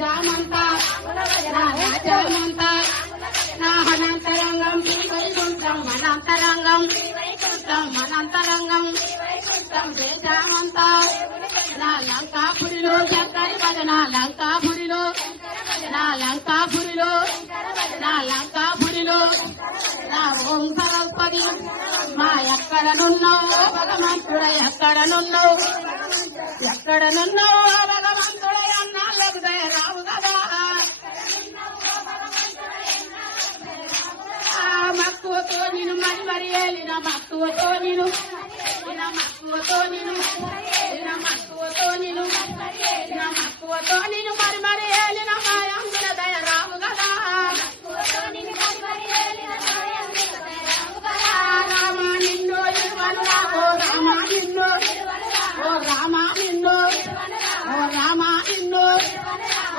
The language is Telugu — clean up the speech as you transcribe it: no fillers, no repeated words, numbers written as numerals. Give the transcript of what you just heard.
రాజ్యమంతా నా రాజ్యమంతా నా అనంతరంగం వైకుంఠం అనంతరంగం అనంతరంగం దేశమంతా నా లంకాపురిలో చక్కని భజన లంకాపురిలో నా లంకాపురిలో నా లంకాపురిలో నా ఓం సరస్వతి మా ఎక్కడనున్నావు భగవంతుడ ఎక్కడనున్నావు ఎక్కడనున్నావు భగవంతుడ అన్నాళ్ళకు రావు కదా మక్కువతో నేను మరి ఏలిన మక్కువతో నేను మక్కువతో నేను మక్కువతో నేను మరి